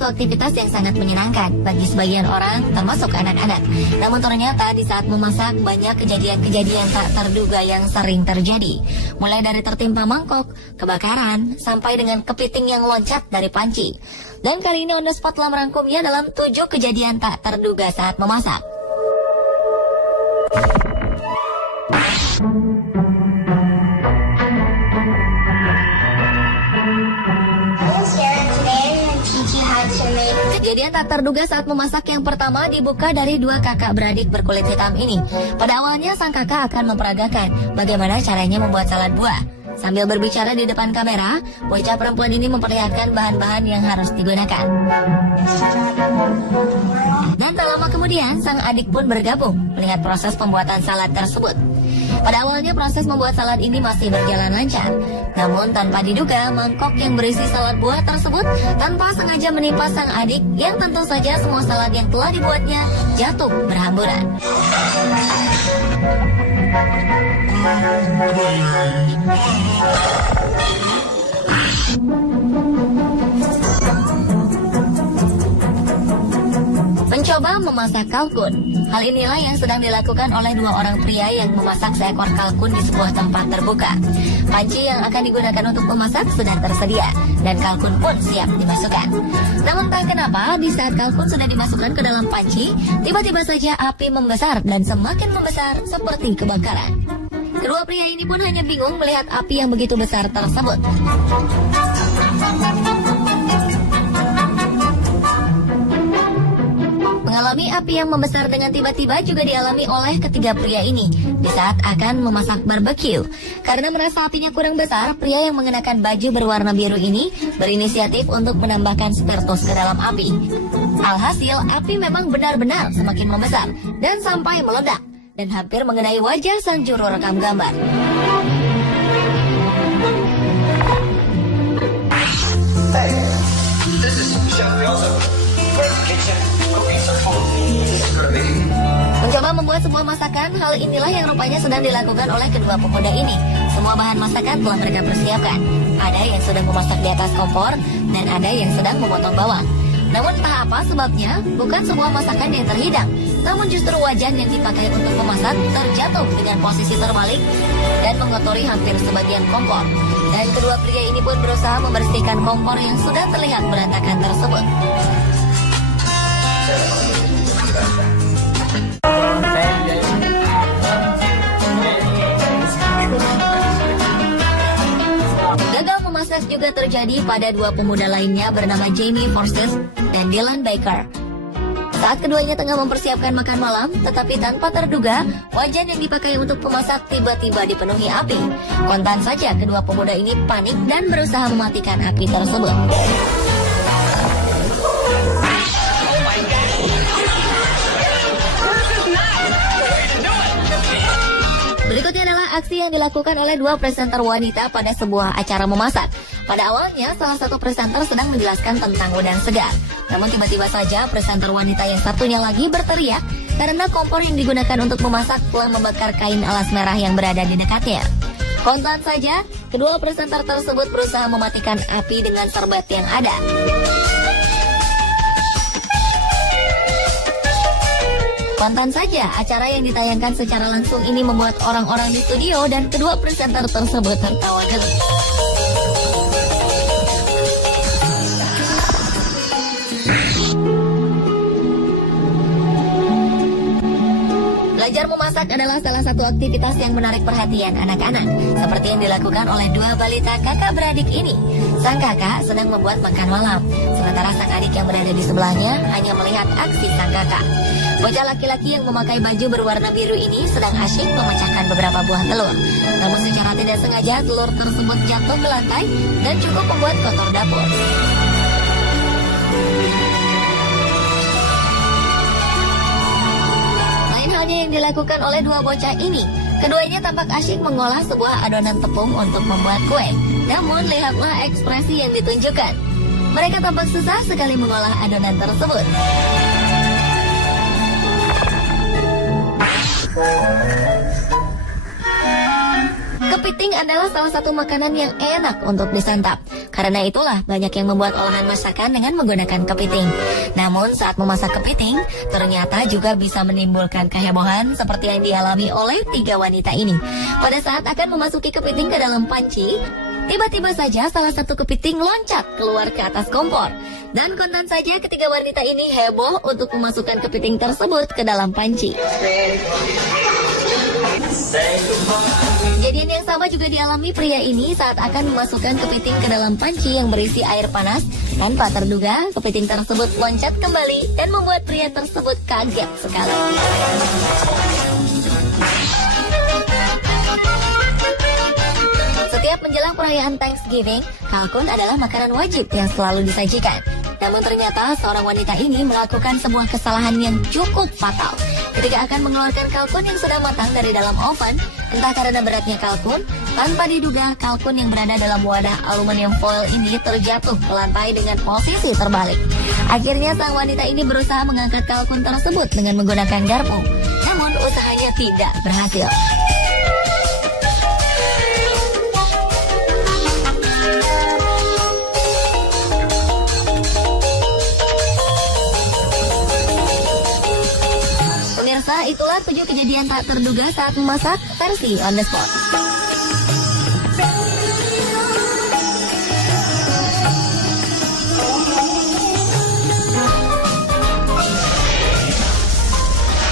satu aktivitas yang sangat menyenangkan bagi sebagian orang, termasuk anak-anak. Namun ternyata di saat memasak banyak kejadian-kejadian tak terduga yang sering terjadi. Mulai dari tertimpa mangkok, kebakaran, sampai dengan kepiting yang loncat dari panci. Dan kali ini On The Spot telah merangkumnya dalam 7 kejadian tak terduga saat memasak. Kejadian tak terduga saat memasak yang pertama dibuka dari 2 kakak beradik berkulit hitam ini. Pada awalnya sang kakak akan memperagakan bagaimana caranya membuat salad buah. Sambil berbicara di depan kamera, bocah perempuan ini memperlihatkan bahan-bahan yang harus digunakan. Dan tak lama kemudian, sang adik pun bergabung melihat proses pembuatan salad tersebut. Pada awalnya proses membuat salad ini masih berjalan lancar. Namun tanpa diduga, mangkok yang berisi salad buah tersebut tanpa sengaja menimpa sang adik yang tentu saja semua salad yang telah dibuatnya jatuh berhamburan. Mencoba memasak kalkun. Hal inilah yang sedang dilakukan oleh 2 orang pria yang memasak seekor kalkun di sebuah tempat terbuka. Panci yang akan digunakan untuk memasak sudah tersedia dan kalkun pun siap dimasukkan. Namun tak kenapa di saat kalkun sudah dimasukkan ke dalam panci, tiba-tiba saja api membesar dan semakin membesar seperti kebakaran. Kedua pria ini pun hanya bingung melihat api yang begitu besar tersebut. Mengalami api yang membesar dengan tiba-tiba juga dialami oleh ketiga pria ini di saat akan memasak barbecue. Karena merasa apinya kurang besar, pria yang mengenakan baju berwarna biru ini berinisiatif untuk menambahkan spiritus ke dalam api. Alhasil, api memang benar-benar semakin membesar dan sampai meledak dan hampir mengenai wajah sang juru rekam gambar. Hey, this is Chef Yoso. First kitchen. Mencoba membuat sebuah masakan, hal inilah yang rupanya sedang dilakukan oleh kedua pemuda ini. Semua bahan masakan telah mereka persiapkan. Ada yang sedang memasak di atas kompor dan ada yang sedang memotong bawang. Namun entah apa sebabnya, bukan sebuah masakan yang terhidang, namun justru wajan yang dipakai untuk memasak terjatuh dengan posisi terbalik dan mengotori hampir sebagian kompor. Dan kedua pria ini pun berusaha membersihkan kompor yang sudah terlihat berantakan tersebut. Gagal memasak juga terjadi pada 2 pemuda lainnya bernama Jamie Forsyth dan Dylan Baker. Saat keduanya tengah mempersiapkan makan malam, tetapi tanpa terduga, wajan yang dipakai untuk memasak tiba-tiba dipenuhi api. Kontan saja kedua pemuda ini panik dan berusaha mematikan api tersebut. Berikutnya adalah aksi yang dilakukan oleh 2 presenter wanita pada sebuah acara memasak. Pada awalnya, salah satu presenter sedang menjelaskan tentang udang segar. Namun tiba-tiba saja presenter wanita yang satunya lagi berteriak karena kompor yang digunakan untuk memasak telah membakar kain alas merah yang berada di dekatnya. Kontan saja, kedua presenter tersebut berusaha mematikan api dengan serbet yang ada. Kontan saja, acara yang ditayangkan secara langsung ini membuat orang-orang di studio dan kedua presenter tersebut tertawa geli. Belajar memasak adalah salah satu aktivitas yang menarik perhatian anak-anak, seperti yang dilakukan oleh 2 balita kakak beradik ini. Sang kakak sedang membuat makan malam, sementara sang adik yang berada di sebelahnya hanya melihat aksi sang kakak. Bocah laki-laki yang memakai baju berwarna biru ini sedang asyik memecahkan beberapa buah telur. Namun secara tidak sengaja telur tersebut jatuh ke lantai dan cukup membuat kotor dapur. Lain halnya yang dilakukan oleh 2 bocah ini. Keduanya tampak asyik mengolah sebuah adonan tepung untuk membuat kue. Namun lihatlah ekspresi yang ditunjukkan. Mereka tampak susah sekali mengolah adonan tersebut. Kepiting adalah salah satu makanan yang enak untuk disantap. Karena itulah banyak yang membuat olahan masakan dengan menggunakan kepiting. Namun saat memasak kepiting, ternyata juga bisa menimbulkan kehebohan seperti yang dialami oleh 3 wanita ini. Pada saat akan memasuki kepiting ke dalam panci, tiba-tiba saja salah satu kepiting loncat keluar ke atas kompor. Dan kontan saja ketiga wanita ini heboh untuk memasukkan kepiting tersebut ke dalam panci. Kejadian yang sama juga dialami pria ini saat akan memasukkan kepiting ke dalam panci yang berisi air panas. Tanpa terduga, kepiting tersebut loncat kembali dan membuat pria tersebut kaget sekali. Setiap menjelang perayaan Thanksgiving, kalkun adalah makanan wajib yang selalu disajikan. Namun ternyata seorang wanita ini melakukan sebuah kesalahan yang cukup fatal. Ketika akan mengeluarkan kalkun yang sudah matang dari dalam oven, entah karena beratnya kalkun, tanpa diduga kalkun yang berada dalam wadah aluminium foil ini terjatuh ke lantai dengan posisi terbalik. Akhirnya sang wanita ini berusaha mengangkat kalkun tersebut dengan menggunakan garpu. Namun usahanya tidak berhasil. Pemirsa, itulah 7 kejadian tak terduga saat memasak versi on the spot.